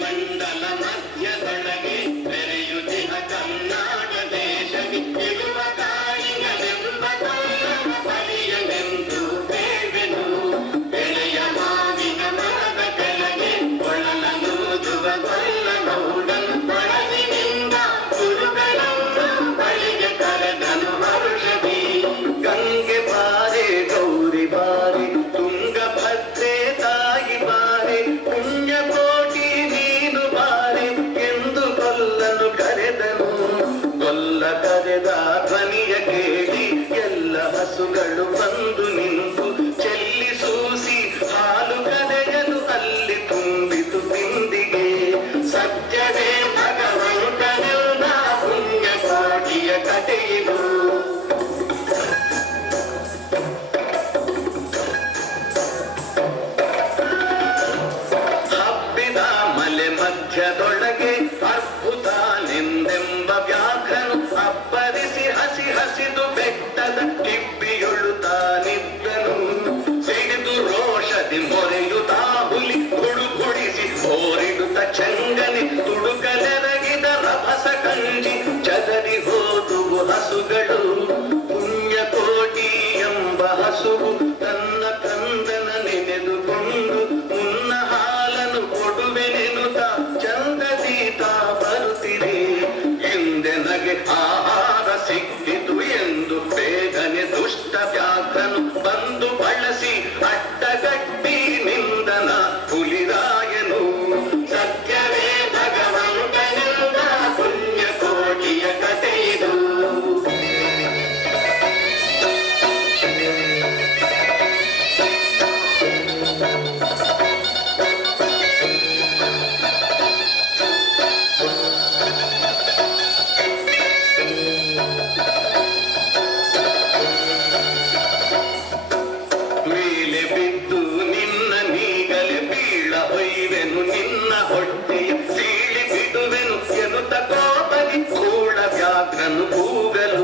ಮಂಡಲ ಮಧ್ಯದೊಳಗೆ ಬೆರೆಯುತ್ತಿಹ ಕರ್ನಾಟ ದೇಶವಿ ಇರುವ ಕಾಳಿಗನೆಂಬ ಬಲಿಯನೆಂದು ಬೇವೆನು ಎಳೆಯ ಮಾವಿನ ಮರದ ಕೆಳಗೆ ಕೊಳಲನೂದುವ ಗೊಲ್ಲನೌಡನು ಕೊಳಲಿನಿಂದ ಗುರುಗಳನ್ನು ಬಳಿಗೆ ಕರೆದನು ಹರುಷವಿ ಗಂಗೆ ಬಾರೆ ಗೌರಿ ಬಾರೆ ತುಂಗಭದ್ರೆ ತಾಯಿ ಬಾರೆ ಪುಣ್ಯಕೋಟಿ ನೀನು ಬಾರೆ ಎಂದು ಗೊಲ್ಲನು ಕರೆದನು ಗೊಲ್ಲ ಕರೆದ ಧ್ವನಿಯ ಕೇಳಿ ಎಲ್ಲ ಹಸುಗಳು ಬಂದು ನಿಂತು ಚೆಲ್ಲಿ ಸೂಸಿ ಹಾಲು ಕರೆಯಲು ಅಲ್ಲಿ ತುಂಬಿತು ಬಿಂದಿಗೆ ಸತ್ಯವೇ ಭಗವಂತನೆಲ್ಲ ಪುಣ್ಯಕೋಟಿಯ ಕಥೆಯಿದು ಮಧ್ಯದೊಳಗೆ ಅದ್ಭುತನೆಂದೆಂಬ ವ್ಯಾಘ್ರನು ಅಬ್ಬರಿಸಿ ಹಸಿ ಹಸಿದು ಬೆಟ್ಟದ ಕಿಬ್ಬಿಯೊಳುತ್ತಾನಿದ್ದನು ಸಿಡಿದು ರೋಷದಿ ಮೊರೆಯುತ್ತಾ ಹುಲಿ ಹುಡುಗುಡಿಸಿ ಹೋರಿಡುತ್ತ ಚಂಗನೆ ತುಡುಕಲೆರಗಿದ ರಭಸ ಕಂಡಿ ಚದರಿ ಹೋದುವು ಹಸುಗಳು ಪುಣ್ಯಕೋಟಿ ಎಂಬ ಹಸುವು ತನ್ನ ಕಂದನ ನೆನೆದುಕೊಂಡು ಮುನ್ನ ಹಾಲನ್ನು ಕೊಡುವೆನೆನುತ್ತ ಚಂದದೀತ ಬರುತ್ತಿದೆ ಹಿಂದೆ ನಗೆ ಆಹಾರ ಸಿಕ್ಕಿತು ಎಂದು ಬೇಗನೆ ದುಷ್ಟ ವ್ಯಾಘ್ರನು ಬಂದು ಬಳಸಿ ಅಡ್ಡಗಟ್ಟಿ ನಿಂದನ ಹುಲಿರಾಯನು ಸತ್ಯವೇ ಭಗವಂತನೆಂದ ಪುಣ್ಯಕೋಟಿಯ ಕಥೆಯಿದು ಮೇಲೆ ಬಿದ್ದು ನಿನ್ನ ನೀಗಲೆ ಬೀಳ ಹೊಯ್ವೆನು ನಿನ್ನ ಹೊಟ್ಟೆಯ ಸೀಳಿ ಬಿಡುವೆನು ಎನ್ನುತ್ತ ಕೋಪದಿ ಕೂಡ ವ್ಯಾಘ್ರನು ಕೂಗಲು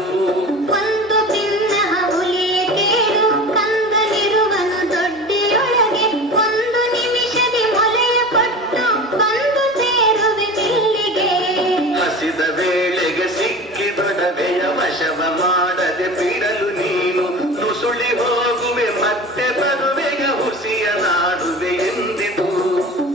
ಒಂದು ಭಿನ್ನಹ ಹುಲಿಯ ಕೇಳು ಕಂದನಿರುವನು ದೊಡ್ಡಿಯೊಳಗೆ ಒಂದು ನಿಮಿಷದಿ ಮೊಲೆಯ ಕೊಟ್ಟು ಬಂದು ಸೇರುವೆ ಇಲ್ಲಿಗೆ ಹಸಿದ ವೇಳೆಗೆ ಸಿಕ್ಕಿದೊಡವೆಯ ವಶವ ಮಾಡದೆ ಬಿಡಲು ನೀನು ನುಸುಳಿ ಹೋಗುವೆ ಮತ್ತೆ ಬರುವೆಯ ಹುಸಿಯ ನಾಡುವೆ ಎಂದಿತು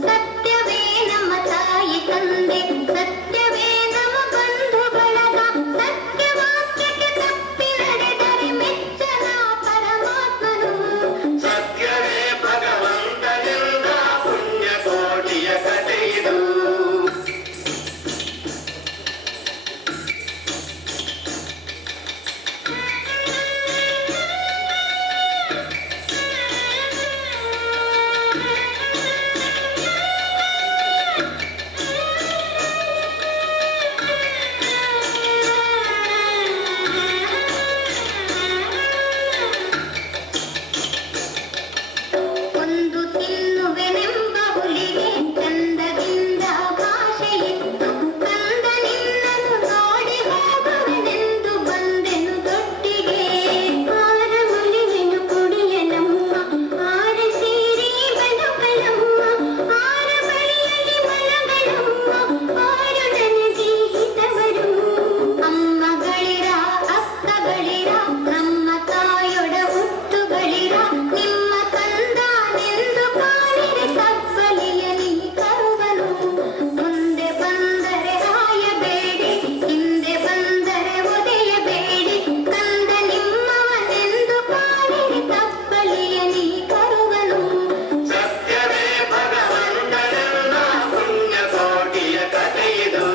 ಸತ್ಯವೇ ನಮ್ಮ ತಾಯಿ ತಂದೆ ಸತ್ಯವೇ ನಮ್ಮ ಬಂಧು ಬಳಗ ಸತ್ಯವಾಕ್ಯಕ್ಕೆ ತಪ್ಪಿ ನಡೆದರೆ ಮೆಚ್ಚನ ಪರಮಾತ್ಮನು ಸತ್ಯವೇ ಭಗವಂತನೆಂದ ಪುಣ್ಯಕೋಟಿಯ ಕಥೆಯಿದು ಒಂದು ತಿನ್ನುವೆನೆಂಬ ಹುಲಿಗೆ ಚಂದದಿಂದ ಭಾಷೆಯಿತ್ತು ಕಂದ ನಿನ್ನನ್ನು ನೋಡಿ ಹೋಗುವೆನೆಂದು ಬಂದೆನು ದೊಡ್ಡಿಗೆ ಆರ ಮುಲಿವೆನು ಕುಡಿಯನಮ್ಮ ಆರ ಸೇರಿ ಬದುಕಲಮ್ಮ ಆರ ಬಳಿಯಲ್ಲಿ ಮಲಗಳಮ್ಮ ಆರು ನನಗೆ ಹಿತವರು ಅಮ್ಮಗಳಿರ ಅಕ್ಕಗಳಿರ ನಮ್ಮ ತಾಯೊಡ ಹುಟ್ಟುಗಳಿರ ನಿಮ್ಮ ಕಂದನೆಂದು ಕಾಣಿರೆ ಕಬ್ಬಲಿಯ ನೀ ಕರುವನು ಮುಂದೆ ಬಂದರೆ ಹಾಯಬೇಡಿ ಹಿಂದೆ ಬಂದರೆ ಒದೆಯಬೇಡಿ ಕಂದ ನಿಮ್ಮವನೆಂದು ಕಾಣಿರೆ ಕಬ್ಬಲಿಯ ನೀ ಕರುವನು ಸತ್ಯವೇ ಭಗವಂತನೆಂದ ಪುಣ್ಯಕೋಟಿಯ ಕಥೆಯಿದು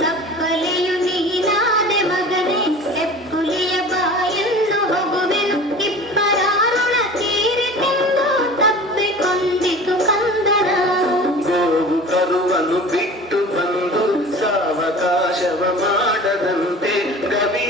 ಕಬ್ಬಲಿಯು ನೀನಾದೆ ಮಗನೇ ಹೆಬ್ಬುಲಿಯ ಬಾಯನ್ನು ಹೋಗುವೆನು ಇಬ್ಬರಾರುಣ ತೀರಿತೆಂದು ತಪ್ಪಿಕೊಂಡಿತು ಕಂದನ ಗೋವು ಕರುವನ್ನು ಬಿಟ್ಟು ಬಂದು ಸಾವಕಾಶವ ಮಾಡದಂತೆ ಗವಿ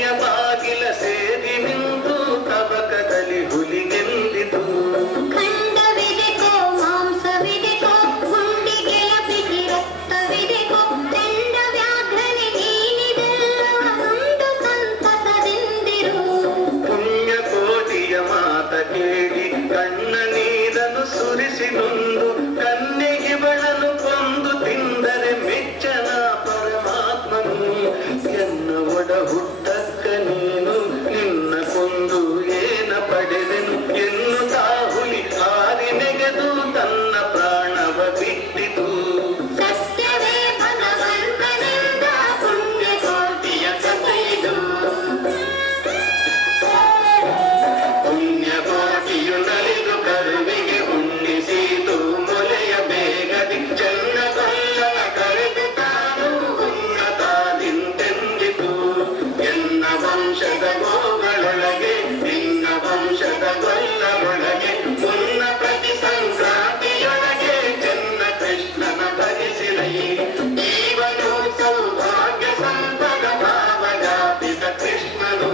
ಹುಟ್ಟಕ್ಕ ನೀನು ನಿನ್ನ ಕೊಂದು ಏನ ಪಡೆದೆನು ಎನ್ನುತ್ತಾ ಹುಲಿ ಹಾರಿ ನೆಗೆದು ತನ್ನ ಪ್ರಾಣವ ಬಿಟ್ಟಿತು. ಸತ್ಯವೇ ಭಗವಂತನಿಂದ ಪುಣ್ಯ ಕೋಟಿಯ ಕಥೆಯಿದು. ಪುಣ್ಯ ಕೋಟಿಯು ನಲಿದು ಕರುವಿಗೆ ಉಣ್ಣಿಸಿತು ಮೊಲೆಯ ಬೇಗದಿ ಚೆನ್ನ ಕೊಲ್ಲನ ಕರೆದು ತಾನು ಉನ್ನತಾದಿಂತೆಂದಿತು. ಎನ್ನ ವಂಶದ ಗೋಗಳೊಳಗೆ ನಿನ್ನ ವಂಶದ ಗೊಲ್ಲರೊಳಗೆ ಮುನ್ನ ಪ್ರತಿ ಸಂಕ್ರಾಂತಿಯೊಳಗೆ ಚೆನ್ನ ಕೃಷ್ಣನ ಭಜಿಸಿರೈ. ಇವನು ಸೌಭಾಗ್ಯ ಸಂಪದ ಭಾವಜಾಪಿತ ಕೃಷ್ಣನು.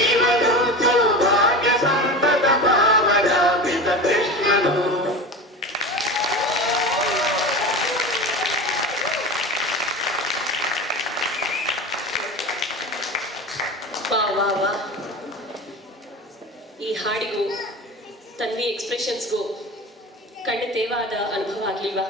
ಇವನು ಸೌಭಾಗ್ಯ ಸಂಪದ ಭಾವಜಾಪಿತ ಕೃಷ್ಣನು. ವಾ ವಾ ವಾ, ಈ ಹಾಡಿಗೂ ತನ್ವಿ ಎಕ್ಸ್ಪ್ರೆಷನ್ಸ್ಗೂ ಕಣ್ಣು ತೇವಾದ ಅನುಭವ ಆಗ್ಲಿಲ್ವಾ?